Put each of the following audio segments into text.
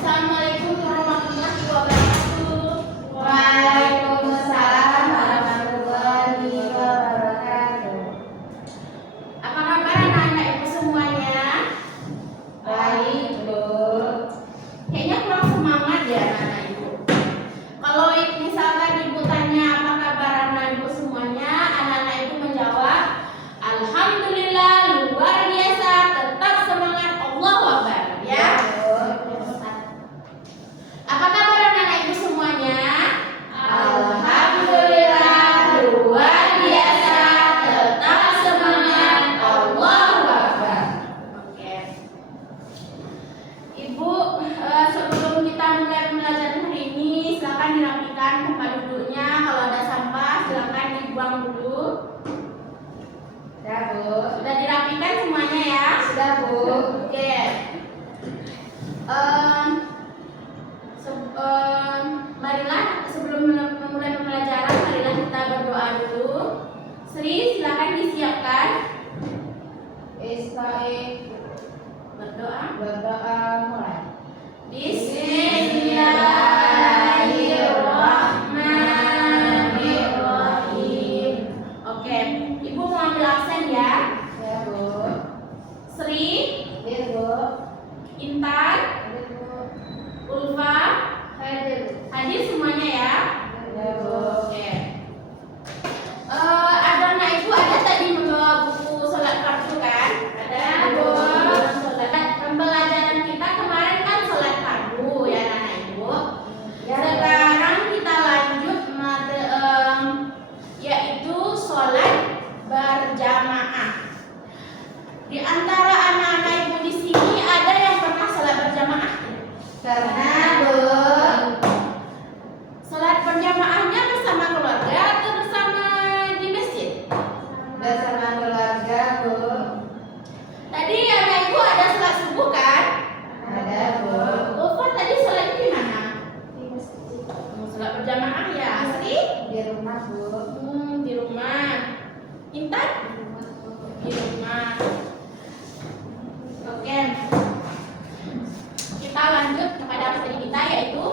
Assalamualaikum warahmatullahi wabarakatuh. Waalaikumsalam warahmatullahi wabarakatuh. Apa kabar anak-anak ibu semuanya? Baik, Bu. Kayaknya kurang semangat ya anak-anak ibu. Kalau misalkan ibu tanya apa kabar anak ibu semuanya, anak-anak ibu menjawab, Alhamdulillah luar biasa, tetap semangat, Allahu Akbar ya. Apa kabar anak-anak ibu semuanya? Alhamdulillah luar biasa, tetap semangat, Allahu Akbar. Oke. Ibu, sebelum kita mulai pembelajaran hari ini, silakan dirapikan tempat duduknya. Kalau ada sampah, silakan dibuang dulu. Sudah, Bu. Sudah dirapikan semuanya ya? Sudah, Bu. Oke. Marilah sebelum memulai pembelajaran, marilah kita berdoa dulu. Sri, silakan disiapkan. Isbaik Berdoa. berdoa mulai. Bismillahirrahmanirrahim. Oke, Ibu mau ambil absen ya. Ya, Bu. Sri, Ya, Bu. Intan, Ya, Bu. Ulfa, Hadir. hadir semuanya ya. Ya, Bu. Oke. Ada anak ibu ada tadi membawa buku sholat fardu kan? Ada Bu. sholat. Pembelajaran kita kemarin kan sholat fardu ya anak ibu. Ya, Bu. Sekarang kita lanjut yaitu sholat berjamaah. Di antara anak-anak ibu di sini ada yang pernah sholat berjamaah? Karena, Bu. Sholat berjamaahnya bersama keluarga atau bersama di masjid? Bersama keluarga, Bu. Tadi anak ibu ada sholat subuh kan? Ada, Bu. Ulfa tadi sholatnya di mana? Di masjid. Sholat berjamaah ya, Asri? Di rumah, Bu. Di rumah. Intan? Di rumah, Bu. Di rumah. Oke. Kita lanjut kepada materi kita yaitu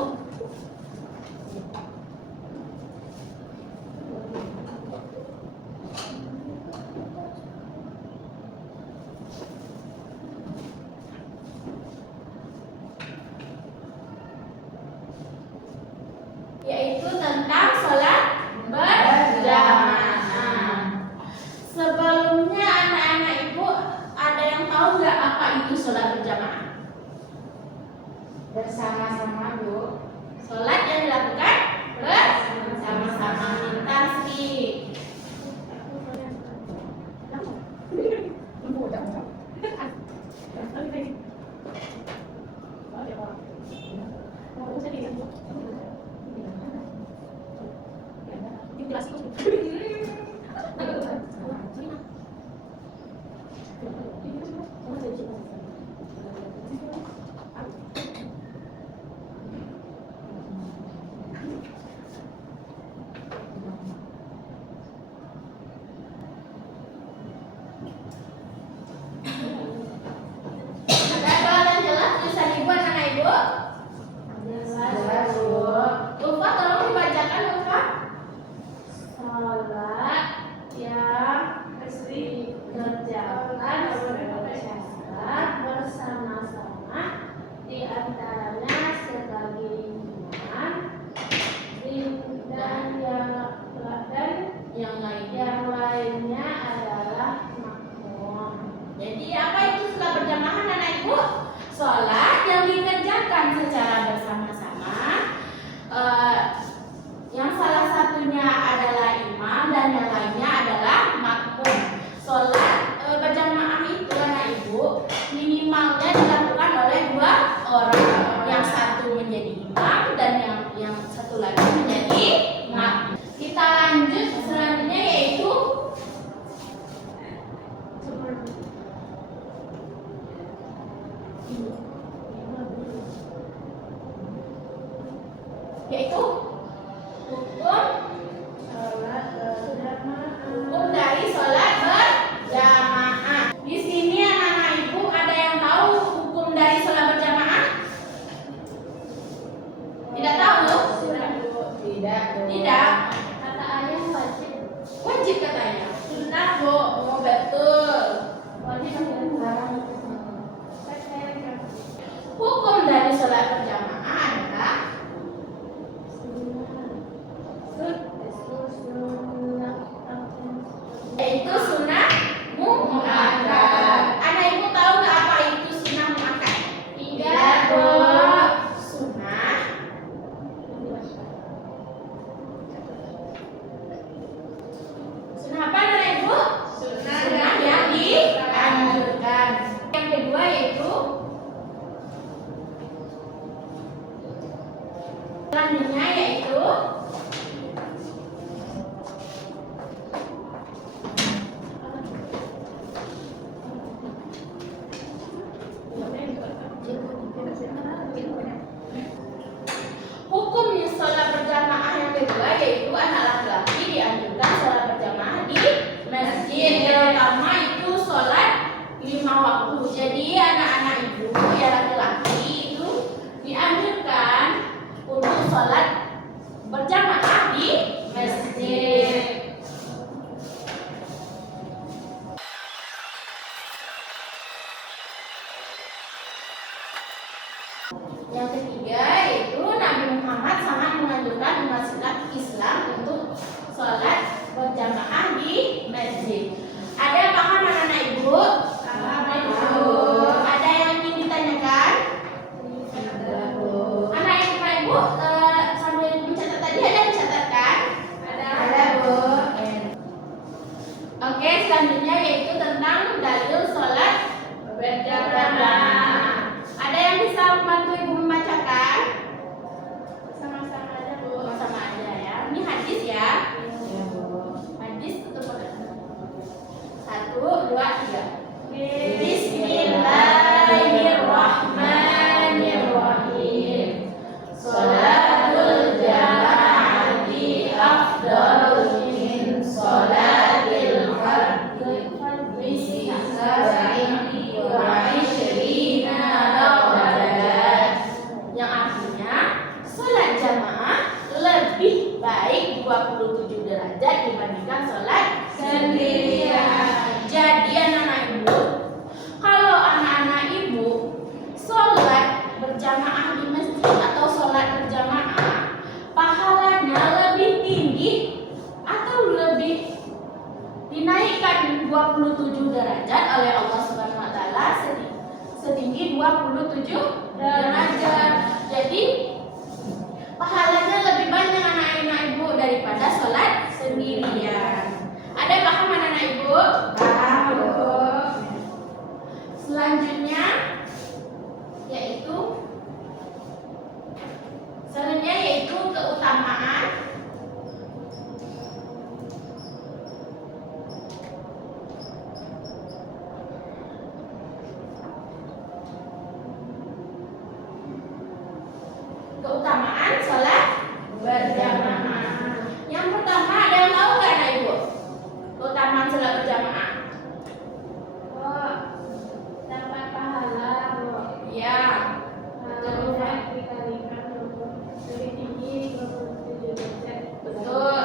tentang sholat berjamaah. Sebelumnya anak-anak ibu ada yang tahu nggak apa itu sholat berjamaah? Bersama-sama, Bu. Sholat yang dilakukan bersama-sama. Pintar sih. Ada soalan jelas tulisan ibu anak ibu? Jelas, Bu. Ulfa tolong dibacakan Ulfa. Sholat yang dikerjakan secara bersama-sama, di antaranya sebagai imam dan yang lainnya adalah makmum. Jadi apa itu sholat berjamaah anak ibu? Sholat yang dikerjakan secara bersama-sama, yang salah satunya adalah imam dan yang lainnya adalah makmum. Sholat berjamaah itu anak ibu minimalnya dilakukan oleh 2 orang, yang satu menjadi imam dan yang satu lagi menjadi makmum. Kita lanjut selanjutnya yaitu hukum dari sholat berjamaah. Di sini anak-anak ibu ada yang tahu hukum dari sholat berjamaah? sholat berjamaah adalah yaitu sunnah muakkad. Anak ibu tahu nggak apa itu sunnah muakkad? Tidak, Bu. Sunnah apa anak ibu? Sunnah yang dianjurkan. Yang kedua yaitu selanjutnya yaitu hukum sholat berjamaah yang kedua yaitu anak laki-laki dianjurkan sholat berjamaah di masjid, terutama itu sholat 5 waktu. Jadi anak-anak ibu yang laki-laki itu dianjurkan untuk sholat berjamaah di masjid. Yang ketiga yaitu Nabi Muhammad sangat menganjurkan umat Islam untuk sholat berjamaah di masjid. Ada paham anak-anak ibu? Paham, ibu. Ada yang ingin ditanyakan? Anak ibu sambil mencatat tadi ada dicatatkan? Ada, Bu. Oke, selanjutnya yaitu tentang dalil sholat berjamaah. Ada yang bisa membantu ibu membacakan? Sama-sama aja, Bu. Sama aja ya. Ini hadis ya. Hadis tutup. 1, 2, 3. Bismillahirrahmanirrahim. Sholatul jamaati afdalu min sholatil fardhi bi sab'in wa 'ishrina darajat. Yang artinya sholat jamaah lebih baik 27 derajat dibandingkan sholat sendirian. Jadi anak-anak ibu, kalau anak-anak ibu sholat berjamaah di masjid atau sholat berjamaah, pahalanya lebih tinggi atau lebih dinaikkan 27 derajat oleh Allah Subhanahu wa taala setinggi 27 derajat. Jadi pahalanya lebih banyak anak-anak ibu daripada sholat sendirian. Ada paham anak-anak ibu? Paham, Bu. Selanjutnya yaitu keutamaan sholat berjamaah. Yang pertama, ada yang tahu nggak anak ibu? Keutamaan sholat berjamaah. Dapat pahala, Bu. Ya. Pahalanya dikalikan lebih tinggi 27 derajat. Betul.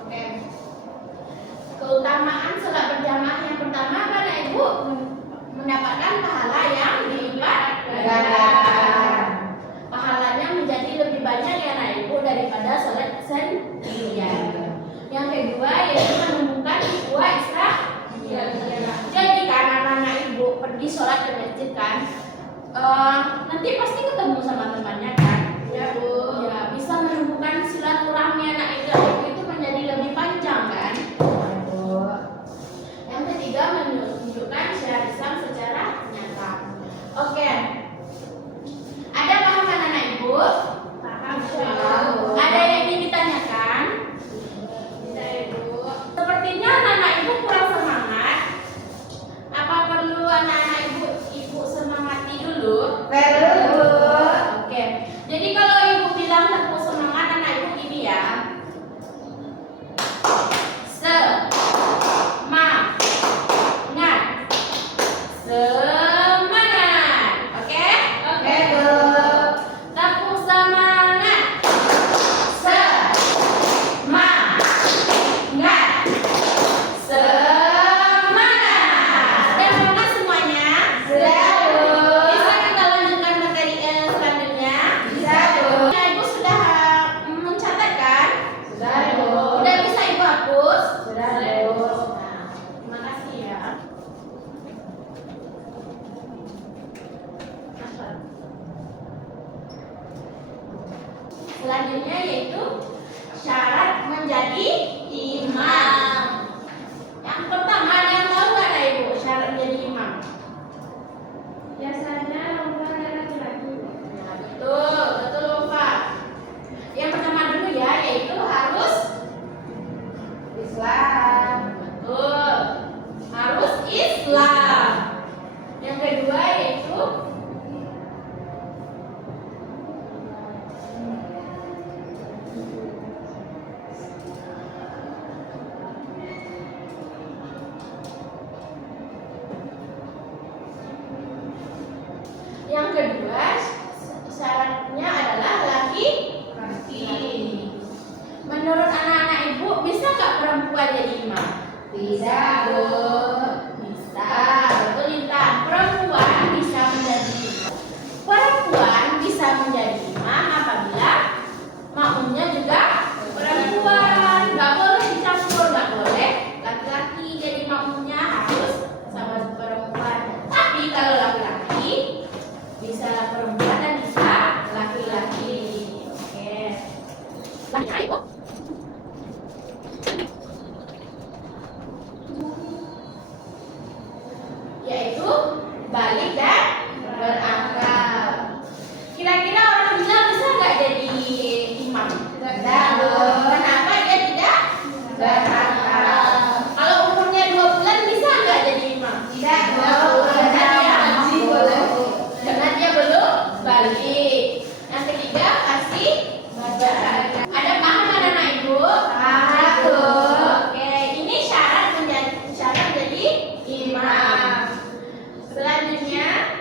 Oke. Keutamaan sholat berjamaah yang pertama apa anak ibu? Mendapatkan pahala yang dilipat gandakan. Pahalanya menjadi lebih banyak ya anak ibu daripada sholat sendirian. Yang kedua yaitu menumbuhkan ukhuwah Islam. Jadi kan anak-anak ibu pergi sholat ke masjid kan, nanti pasti ketemu sama temannya kan? Ya, Bu. Ya, bisa menumbuhkan silaturahmi anak ibu itu menjadi lebih panjang kan? Yang ketiga menunjukkan syiar Islam secara nyata. Oke. Ada paham anak-anak ibu? Paham, Bu. Ada yang ingin ditanyakan? Bisa, Ibu. Sepertinya anak-anak ibu kurang semangat. Apa perlu anak-anak ibu semangati dulu? Perlu. Oke. Jadi kalau ibu bilang Bisa, Bu. Bisa. Betul, Intan. Perempuan bisa menjadi imam apabila makmumnya juga perempuan. Nggak boleh dicampur, nggak boleh laki-laki jadi makmumnya, harus sama perempuan. Tapi kalau laki-laki bisa perempuan dan bisa laki-laki. Oke. Laki-laki, Bu. Yaitu balik dan berakal. Kira-kira orang gila bisa nggak jadi imam? Tidak. Kenapa dia tidak berakal? Kalau umurnya 2 bulan bisa nggak jadi imam? Tidak. Karena dia belum balik. Yang ketiga kasih berakal. Ada paham anak ibu? Paham. Oke, ini syarat jadi imam. Selanjutnya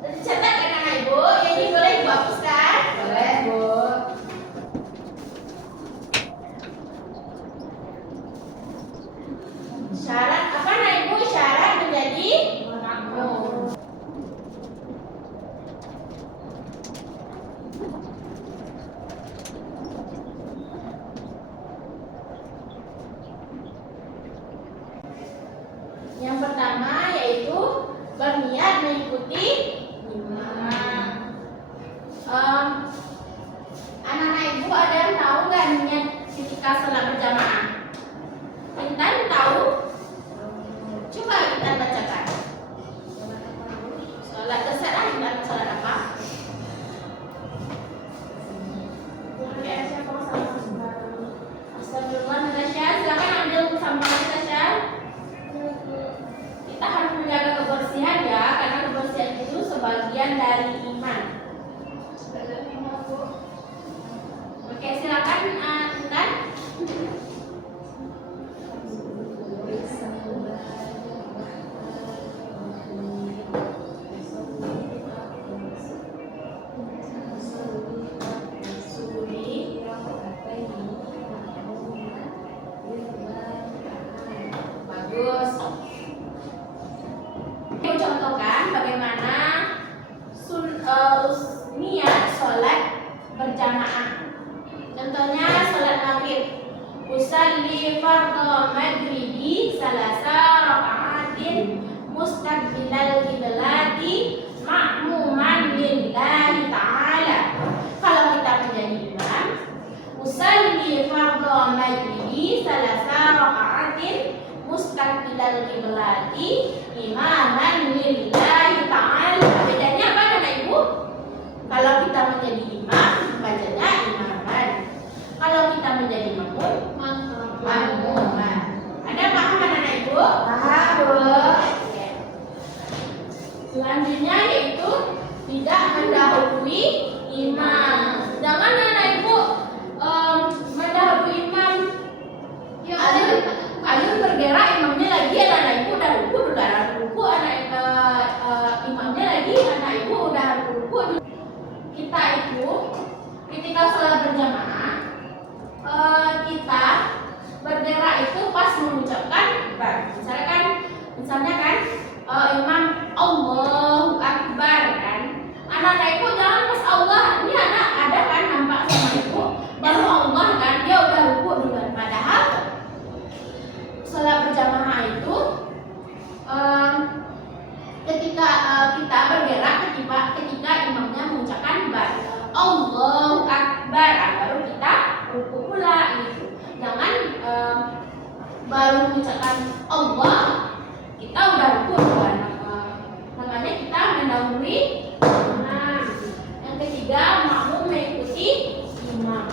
dicatat anak ibu, ini boleh ibu hapuskan? Boleh, Bu. Syarat apa anak ibu? Syarat menjadi makmum. Yang pertama yaitu berniat mengikuti imam. Anak-anak ibu ada yang tahu nggak niat ketika sholat berjamaah? Intan tahu? Coba kita bacakan. Sholat terserah Intan sholat apa? Oke. Astagfirullah, Natasha. Silakan ambil sampah Natasha. Kita harus menjaga kebersihan ya, karena kebersihan itu sebagian dari iman. Oke, silakan Intan. Bagus. Aku contohkan bagaimana niat sholat berjamaah. Contohnya sholat maghrib. Usalli fardhu maghribi salasa raka'atin mustaqbilal qiblati ma'muman lillahi ta'ala. Kalau kita menjadi imam, usalli fardhu maghribi salasa raka'atin mustaqbilal qiblati imaman lillahi ta'ala. Bedanya apa anak ibu? Kalau kita menjadi imam, bacanya imaman. Kalau kita menjadi makmum, makmuman. Ada paham anak ibu? Paham, Bu. Oke. Selanjutnya yaitu tidak mendahului imam. Jangan anak ibu mendahului imam. Alun bergerak, imamnya lagi, anak ibu udah ruku, imamnya lagi, anak ibu udah ruku. Kita itu ketika sholat berjamaah, kita bergerak itu pas mengucapkan akbar. Misalnya kan imam Allahu Akbar kan. Anak-anak ibu jangan pas Allah, ini anak ada kan nampak sama ibu baru Allah kan, dia udah ruku duluan. Padahal sholat berjamaah itu ketika kita bergerak ketika imamnya mengucapkan Allahu Akbar, baru kita ruku pula gitu. Jangan baru mengucapkan Allah kita udah ruku duluan. Makanya kita mendahului imam. Yang ketiga, makmum mengikuti imam.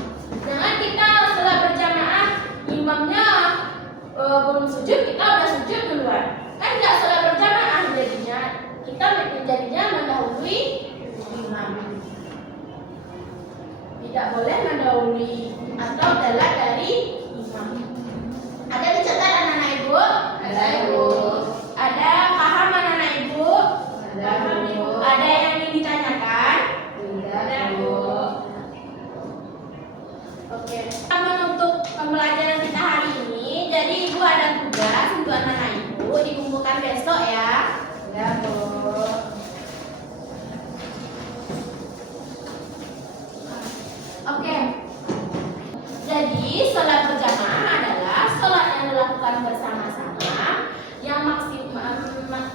Jangan kita sholat berjamaah imamnya belum sujud, kita udah sujud duluan. Kan nggak sholat berjamaah jadinya. Kita menjadinya mendahului imam. Tidak boleh mendahului atau adalah dari imam. Ada dicatat anak-anak ibu? Ada, Ibu. Ada paham anak-anak ibu? Ada, Bu. Ada yang ingin ditanyakan? Ada, Bu. Oke. Menutup pembelajaran kita hari ini. jadi ibu ada tugas untuk anak-anak ibu dikumpulkan besok ya. Ya, Bu. Oke. Jadi sholat berjamaah adalah sholat yang dilakukan bersama-sama yang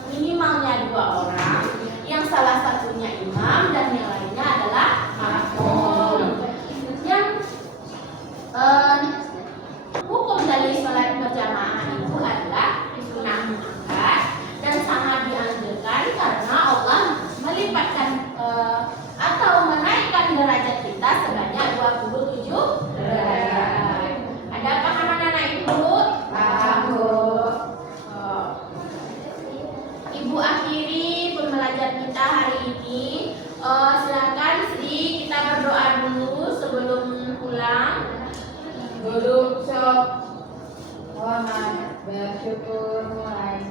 minimalnya 2 orang, yang salah satunya imam dan yang lainnya adalah makmum. Yang hukum dari sholat berjamaah itu adalah sunnah muakkad dan sangat dianjurkan karena Allah melipatkan atau menaikkan derajat kita sebanyak 27 derajat. Ada pahaman anak ibu? Paham, Bu. Ibu akhiri pembelajaran kita hari ini. Silakan Sri, kita berdoa dulu sebelum pulang. Duduk sok. Mohon bersyukur mulai.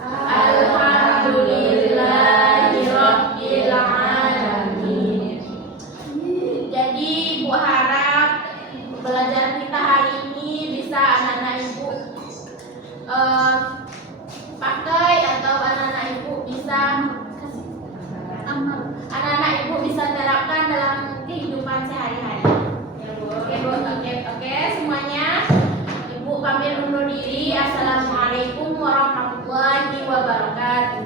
Alhamdulillahirabbil alamin. Jadi ibu harap pembelajaran kita hari ini bisa anak-anak ibu pakai atau anak-anak ibu bisa anak-anak ibu bisa terapkan dalam kehidupan sehari-hari. Ya Bu. Oke Bu. Oke semuanya. Ibu pamit undur diri. Assalamualaikum warahmatullahi wabarakatuh.